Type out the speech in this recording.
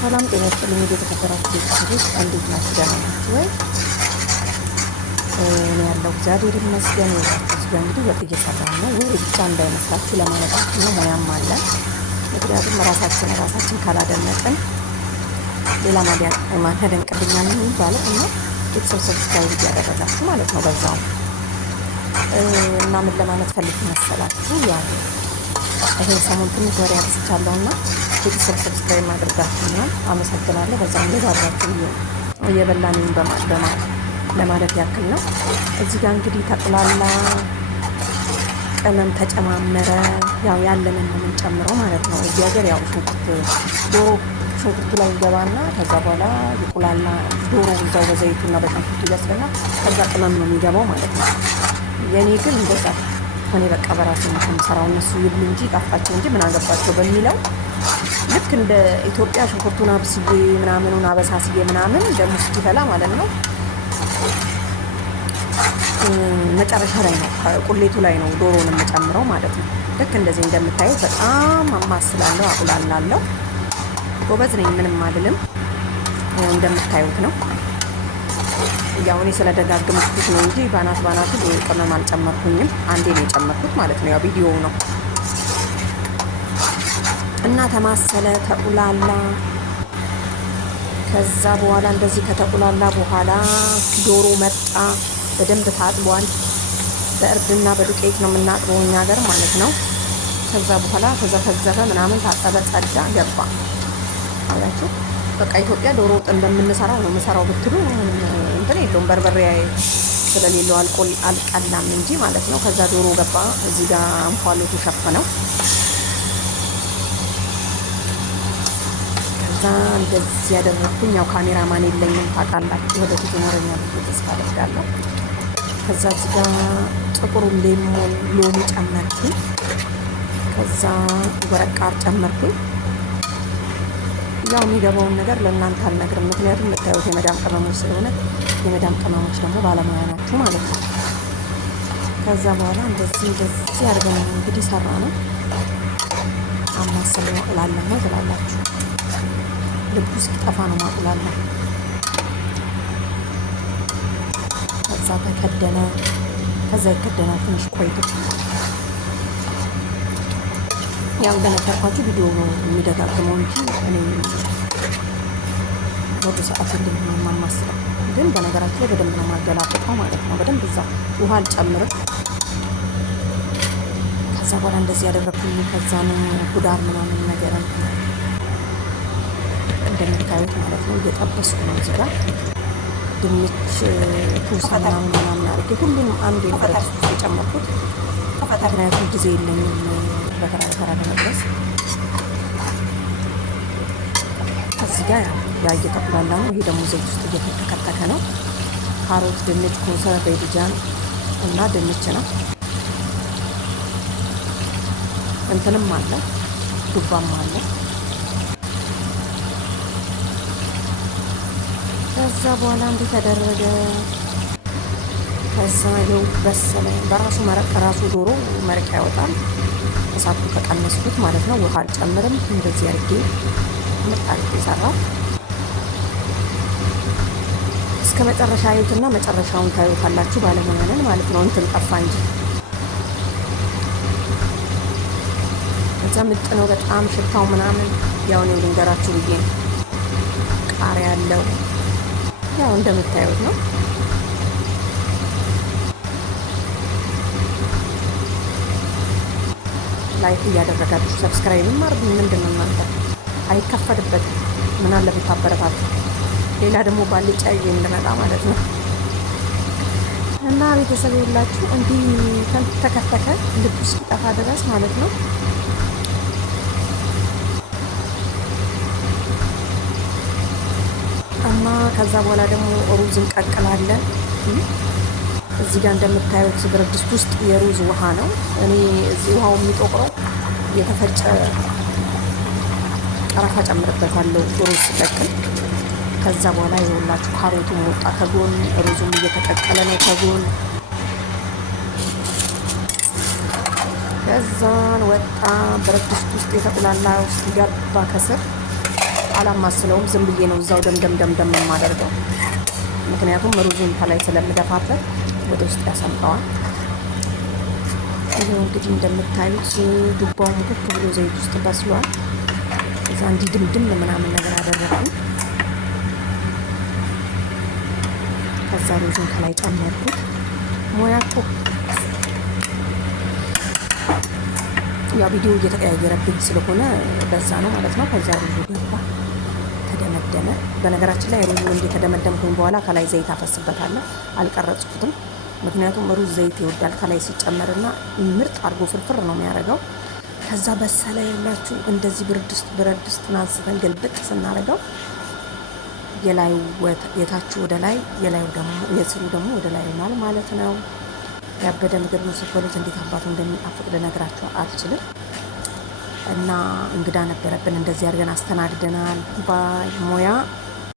ሰላም ጤና ይስጥልኝ። የተከበራችሁ ቤተሰቦች እንዴት ናችሁ? ደህና ናችሁ ወይ? እኔ ያለው እግዚአብሔር ይመስገን። እዚህ ጋር እንግዲህ ወጥ እየሰራን ነው። ወይ ብቻ እንዳይመስላችሁ ለማለታችን ነው። ሙያም አለ። ምክንያቱም ራሳችን ካላደነቅን ሌላ ማደንቅልኛል የሚባለው እና ቤተሰብ ሰብስክራይብ እያደረጋችሁ ማለት ነው በዛው እና ምን ለማለት ፈልግ መሰላችሁ ያው ይሄን ሰሞን ትንሽ ወሬ አብዝቻለሁ እና ቤተሰብ ሰብስክራይብ ማድረጋችሁኛል አመሰግናለሁ። በዛም ለዛራችሁ እየበላን ለማለት ያክል ነው። እዚህ ጋር እንግዲህ ተቁላላ ቅመም ተጨማመረ። ያው ያለንን ነው የምንጨምረው ማለት ነው። እዚህ ሀገር ያው ዶሮ ሽንኩርቱ ላይ ይገባና ከዛ በኋላ ይቁላላ ዶሮ እዛው በዘይቱና በሽንኩርቱ ይበስልና ከዛ ቅመም ነው የሚገባው ማለት ነው። የኔ ግን እንደዛ እኔ በቃ በራሴ ነው የምሰራው። እነሱ ይብሉ እንጂ ጣፋቸው እንጂ ምን አገባቸው በሚለው ልክ እንደ ኢትዮጵያ ሽንኩርቱን አብስዬ ምናምኑን አበሳስዬ ምናምን ደግሞ እስኪፈላ ማለት ነው መጨረሻ ላይ ነው ቁሌቱ ላይ ነው ዶሮውን የምጨምረው ማለት ነው። ልክ እንደዚህ እንደምታዩት በጣም አማስላለሁ፣ አቁላላለሁ። ጎበዝ ነኝ፣ ምንም አልልም። እንደምታዩት ነው። ያው እኔ ስለደጋግምኩት ነው እንጂ ባናቱ ቅመም አልጨመርኩኝም። አንዴ ነው የጨመርኩት ማለት ነው። ያው ቪዲዮው ነው እና ተማሰለ፣ ተቁላላ። ከዛ በኋላ እንደዚህ ከተቁላላ በኋላ ዶሮ መጣ። በደንብ ታጥቧል። በእርድና በዱቄት ነው የምናጥበው እኛ ሀገር ማለት ነው። ከዛ በኋላ ተዘፈዘፈ ምናምን ታጠበ፣ ጸዳ፣ ገባ አላችሁ። በቃ ኢትዮጵያ ዶሮ ወጥ እንደምንሰራው ነው የምሰራው ብትሉ እንትን የለውም። በርበሬ ስለሌለው አልቀላም እንጂ ማለት ነው። ከዛ ዶሮ ገባ። እዚህ ጋር እንፋሎቱ ሸፈነው። ከዛ እንደዚህ ያደረኩኝ። ያው ካሜራማን የለኝም ታውቃላችሁ። ወደፊት ይኖረኛል ተስፋ አደርጋለሁ። ከዛ እዚህ ጋር ጥቁሩን ሎሚ ጨመርኩኝ። ከዛ ወረቃር ጨመርኩኝ። ያው የሚገባውን ነገር ለእናንተ አልነግርም፣ ምክንያቱም የምታዩት የመዳም ቅመሞች ስለሆነ የመዳም ቅመሞች ደግሞ ባለሙያ ናችሁ ማለት ነው። ከዛ በኋላ እንደዚህ አድርገን እንግዲህ ሰራ ነው። አማሰል ማቁላላ ነው ትላላችሁ። ልቡ እስኪጠፋ ነው ማቁላላ። ከዛ ተከደነ። ከዛ ይከደናል ትንሽ ቆይቶ። ያው እንደነገርኳችሁ ቪዲዮ ነው የሚደጋግመው እንጂ እኔ ወደ ሰዓት እንደምን ማማስለው። ግን በነገራችን ላይ በደንብ ነው ማገላበጠው ማለት ነው። በደንብ እዛ ውሃ አልጨምርም። ከዛ በኋላ እንደዚህ ያደረኩኝ። ከዛ ነው ጉዳር ምናምን ነገር እንደምታዩት ማለት ነው እየጠበስኩ ነው። እዚህ ጋር ድንች ኩሳ ምናምን አድርጌ ሁሉንም አንድ የብረት ውስጥ የጨመርኩት ምክንያቱም ጊዜ የለኝም በተራ ለመድረስ። እዚህ ጋር ያ እየተቁላላ ነው። ይሄ ደግሞ ዘይት ውስጥ እየተከተከ ነው። ካሮት፣ ድንች፣ ኮሰ፣ ቤድጃን እና ድንች ነው። እንትንም አለ ዱባም አለ። ከዛ በኋላ እንዲህ ተደረገ። ከዛ ይኸው በሰለ። በራሱ መረቅ ራሱ ዶሮ መረቅ ያወጣል። እሳቱ ከቀነስኩት ማለት ነው። ውሃ አልጨምርም። እንደዚህ አድርጌ ምጣድ የሰራው እስከ መጨረሻ አዩትና መጨረሻውን ታዩታላችሁ። ባለሙያ ነን ማለት ነው። እንትን ጠፋ እንጂ እዛ ምጥ ነው በጣም ሽታው ምናምን። ያው እኔ ልንገራችሁ ብዬ ቃሪያ ያለው ያው እንደምታዩት ነው። ላይክ እያደረጋችሁ ሰብስክራይብም አድርጉ። ምንድን ነው እናንተ አይከፈልበትም። ምን አለ ብታበረታቱ። ሌላ ደግሞ ባልጫ ይዤ እንድመጣ ማለት ነው። እና ቤተሰብ የላችሁ እንዲህ ተከተከ ልቡ እስኪጠፋ ድረስ ማለት ነው። እና ከዛ በኋላ ደግሞ ሩዝ እንቀቅላለን። እዚህ ጋር እንደምታዩት ብረት ድስት ውስጥ የሩዝ ውሃ ነው። እኔ እዚህ ውሃው የሚጦቅረው የተፈጨ ቀረፋ ጨምርበታለሁ ሩዝ ሲቀቅል። ከዛ በኋላ ይኸውላችሁ ካሮቱ ወጣ ከጎን፣ ሩዙም እየተቀቀለ ነው ከጎን። ከዛን ወጣ ብረት ድስት ውስጥ የተቁላላ ውስጥ ገባ ከስር አላማስለውም። ዝም ብዬ ነው እዛው ደም የማደርገው። ምክንያቱም ሩዙን ከላይ ስለምደፋበት ወደ ውስጥ ያሰምጠዋል። ይሄው እንግዲህ እንደምታዩት ዱባው ሙክክ ብሎ ዘይት ውስጥ በስሏል። እዛ እንዲህ ድምድም ምናምን ነገር አደረኩኝ። ከዛ ሩዙን ከላይ ጨመርኩት። ሙያ እኮ ያው ቪዲዮ እየተቀያየረብኝ ስለሆነ በዛ ነው ማለት ነው። ከዛ ሩዙ ገባ፣ ተደመደመ። በነገራችን ላይ ሩዙ እንደተደመደምኩኝ በኋላ ከላይ ዘይት አፈስበታለሁ። አልቀረጽኩትም፣ ምክንያቱም ሩዝ ዘይት ይወዳል። ከላይ ሲጨመርና ምርጥ አድርጎ ፍርፍር ነው የሚያደርገው። ከዛ በሰለ ያላችሁ እንደዚህ ብረት ድስቱን አንስተን ገልብጥ ስናደርገው የላዩ የታች ወደ ላይ የላዩ ደግሞ የስሩ ደግሞ ወደ ላይ ይሆናል ማለት ነው። ያበደ ምግብ ነው። ስትበሉት እንዴት አባቱ እንደሚጣፍጥ ልነግራችሁ አልችልም። እና እንግዳ ነበረብን፣ እንደዚህ አድርገን አስተናግደናል። ባይ ሞያ